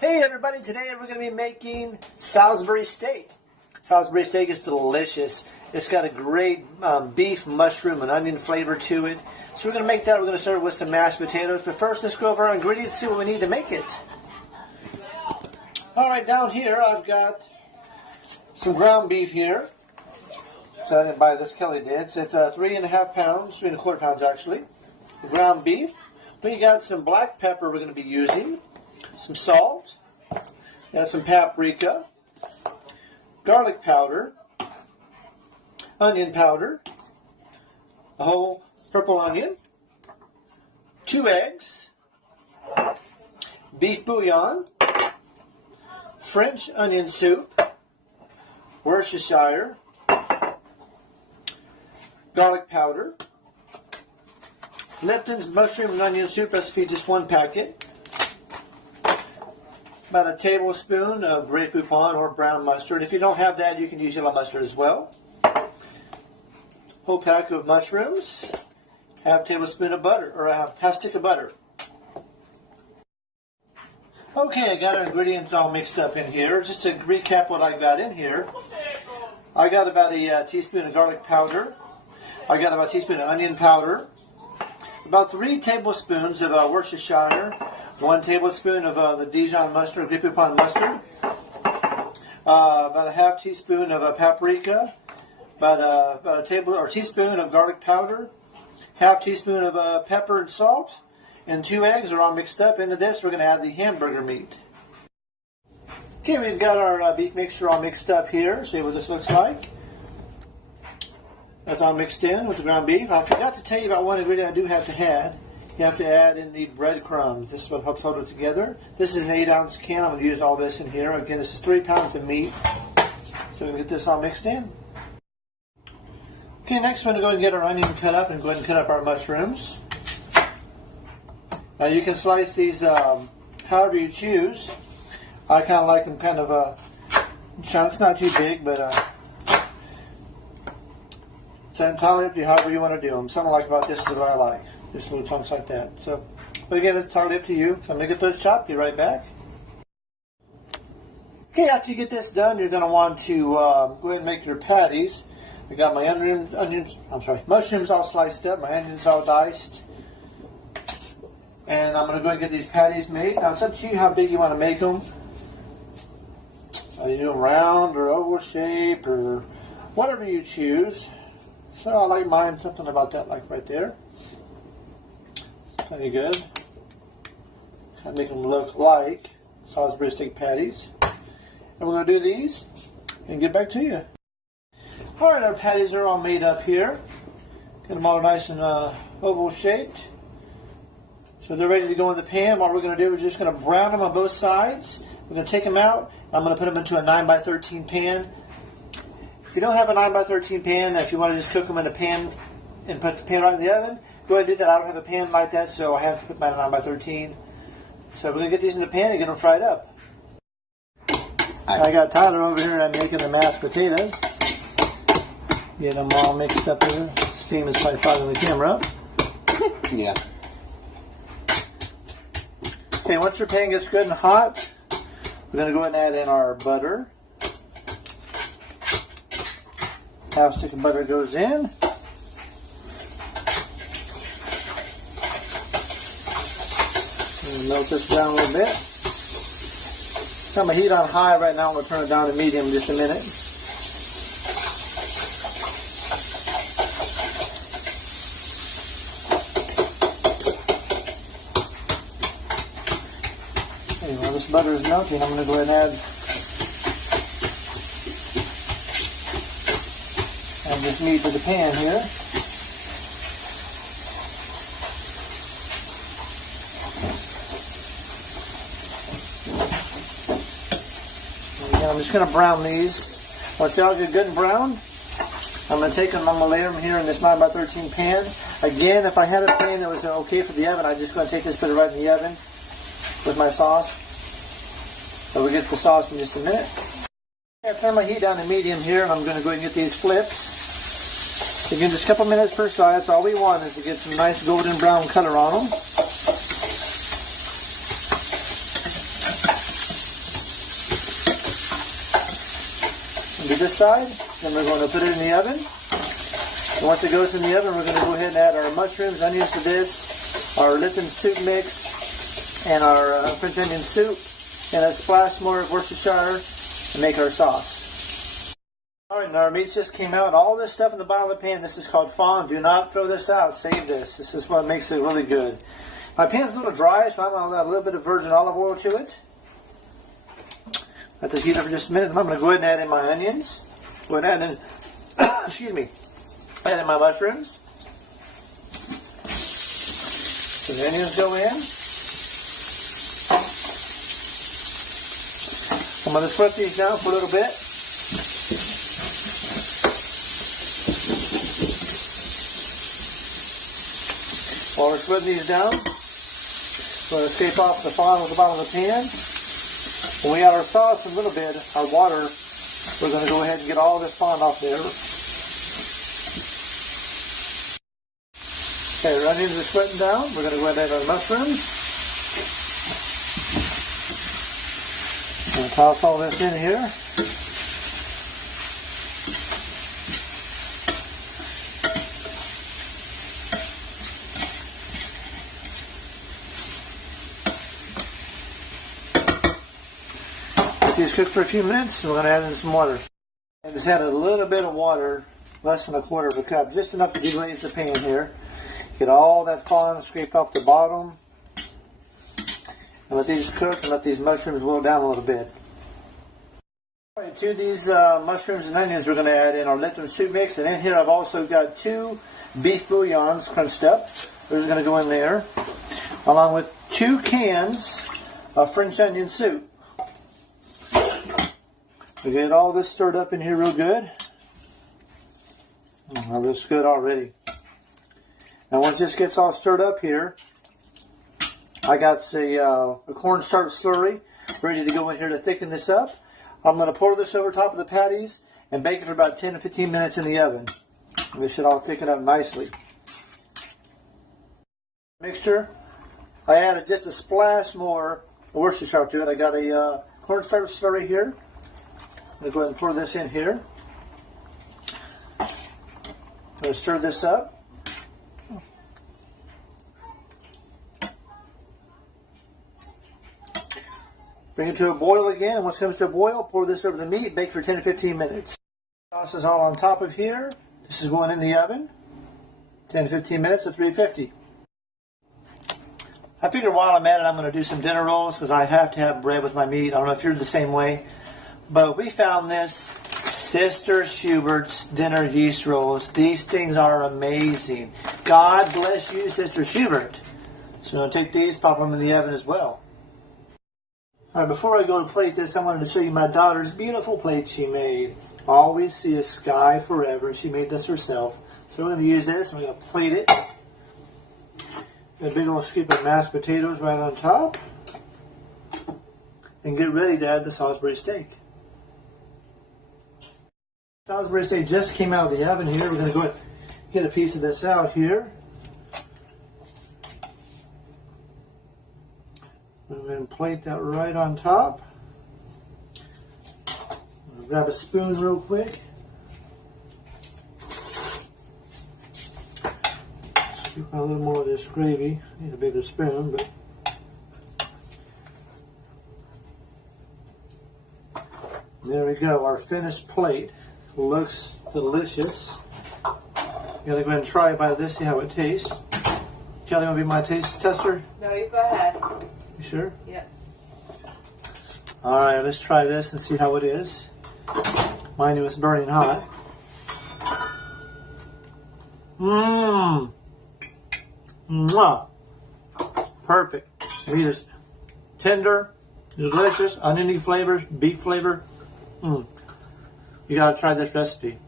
Hey everybody, today we're going to be making Salisbury steak. Salisbury steak is delicious. It's got a great beef, mushroom, and onion flavor to it. So we're going to make that. We're going to start with some mashed potatoes. But first, let's go over our ingredients and see what we need to make it. Alright, down here I've got some ground beef here. So I didn't buy this, Kelly did. So it's 3.5 pounds, 3.25 pounds actually. Ground beef. We got some black pepper we're going to be using. Some salt, and some paprika, garlic powder, onion powder, a whole purple onion, 2 eggs, beef bouillon, French onion soup, Worcestershire, garlic powder, Lipton's mushroom and onion soup recipe, just 1 packet. About a tablespoon of Grey Poupon or brown mustard. If you don't have that, you can use yellow mustard as well. Whole pack of mushrooms. Half tablespoon of butter, or a half stick of butter. Okay, I got our ingredients all mixed up in here. Just to recap what I got in here, I got about a teaspoon of garlic powder. I got about a teaspoon of onion powder. About 3 tablespoons of Worcestershire. 1 tablespoon of the Dijon mustard, Grey Poupon mustard, about a half teaspoon of paprika, about a teaspoon of garlic powder, half teaspoon of pepper and salt, and 2 eggs are all mixed up. Into this, we're going to add the hamburger meat. Okay, we've got our beef mixture all mixed up here. See what this looks like. That's all mixed in with the ground beef. I forgot to tell you about one ingredient I do have to add. You have to add in the breadcrumbs. This is what helps hold it together. This is an 8-ounce can. I'm going to use all this in here. Again, this is 3 pounds of meat. So we're going to get this all mixed in. Okay, next we're going to go and get our onion cut up and go ahead and cut up our mushrooms. Now you can slice these however you choose. I kind of like them kind of chunks, not too big, but it's entirely up to you however you want to do them. Something like about this is what I like. Just little chunks like that. So, but again, it's entirely up to you. So I'm going to get those chopped. Be right back. Okay, after you get this done, you're going to want to go ahead and make your patties. I got my mushrooms all sliced up, my onions all diced. And I'm going to go and get these patties made. Now, it's up to you how big you want to make them. You do them round or oval shape or whatever you choose. So I like mine, something about that, like right there. Plenty good. Kind of make them look like Salisbury steak patties. And we're going to do these and get back to you. Alright, our patties are all made up here. Get them all nice and oval shaped. So they're ready to go in the pan. What we're going to do is just going to brown them on both sides. We're going to take them out. I'm going to put them into a 9x13 pan. If you don't have a 9x13 pan, if you want to just cook them in a pan and put the pan right in the oven, go ahead and do that. I don't have a pan like that, so I have to put mine on 9x13. So we're going to get these in the pan and get them fried up. I got Tyler over here making the mashed potatoes. Get them all mixed up here. Steam is probably fogging the camera up. Yeah. Okay, once your pan gets good and hot, we're going to go ahead and add in our butter. Half stick of butter goes in. Melt this down a little bit. Got my heat on high right now. I'm going to turn it down to medium in just a minute. Okay, while this butter is melting, I'm going to go ahead and add this meat to the pan here. I'm just going to brown these. Once they all get good and brown, I'm going to take them, I'm going to lay them here in this 9x13 pan. Again, if I had a pan that was okay for the oven, I'm just going to take this, put it right in the oven with my sauce. So we'll get the sauce in just a minute. I turn my heat down to medium here, and I'm going to go ahead and get these flipped. Again, just a couple minutes per side. That's all we want, is to get some nice golden brown color on them. this side. Then we're going to put it in the oven. And once it goes in the oven, we're going to go ahead and add our mushrooms, onions to this, our Lipton soup mix, and our French onion soup, and a splash more of Worcestershire to make our sauce. Alright, now our meats just came out. All this stuff in the bottom of the pan, this is called fond. Do not throw this out. Save this. This is what makes it really good. My pan's a little dry, so I'm going to add a little bit of virgin olive oil to it. Let this heat up for just a minute, and I'm going to go ahead and add in my onions. Go ahead and add in, excuse me, add in my mushrooms. So the onions go in. I'm going to flip these down for a little bit. While we're splitting these down, we're going to scrape off the fond at the bottom of the pan. When we add our sauce in a little bit, our water, we're going to go ahead and get all this fond off there. Okay, our onions are splitting down. We're going to go ahead and add our mushrooms. And toss all this in here. These cook for a few minutes, and we're going to add in some water. And just add a little bit of water, less than a quarter of a cup, just enough to deglaze the pan here. Get all that fond scraped off the bottom, and let these cook and let these mushrooms boil down a little bit. All right, to these mushrooms and onions, we're going to add in our Lipton soup mix, and in here I've also got 2 beef bouillons crunched up. Those are going to go in there, along with 2 cans of French onion soup. We get all this stirred up in here real good. Oh, this is good already. Now once this gets all stirred up here, I got a cornstarch slurry ready to go in here to thicken this up. I'm going to pour this over top of the patties and bake it for about 10 to 15 minutes in the oven. And this should all thicken up nicely. Mixture, I added just a splash more Worcestershire to it. I got a cornstarch slurry here. I'm going to go ahead and pour this in here. I'm going to stir this up. Bring it to a boil again, and once it comes to a boil, pour this over the meat, bake for 10 to 15 minutes. Sauce is all on top of here. This is going in the oven. 10 to 15 minutes at 350. I figure while I'm at it, I'm going to do some dinner rolls because I have to have bread with my meat. I don't know if you're the same way. But we found this Sister Schubert's dinner yeast rolls. These things are amazing. God bless you, Sister Schubert. So I'm going to take these, pop them in the oven as well. All right, before I go to plate this, I wanted to show you my daughter's beautiful plate she made. Always see a sky forever. She made this herself. So we're going to use this, and we're going to plate it. A big old scoop of mashed potatoes right on top. And get ready to add the Salisbury steak. Salisbury steak just came out of the oven here. We're going to go ahead and get a piece of this out here. We're going to plate that right on top. Grab a spoon real quick. Scoop out a little more of this gravy. Need a bigger spoon, but there we go. Our finished plate looks delicious. I'm gonna go ahead and try it by this, see how it tastes. Kelly, want to be my taste tester? No, you go ahead. You sure? Yeah. All right, let's try this and see how it is. Mine was burning hot. Mmm. Mwah. Perfect. Meat is tender, delicious, oniony flavors, beef flavor. You gotta try this recipe.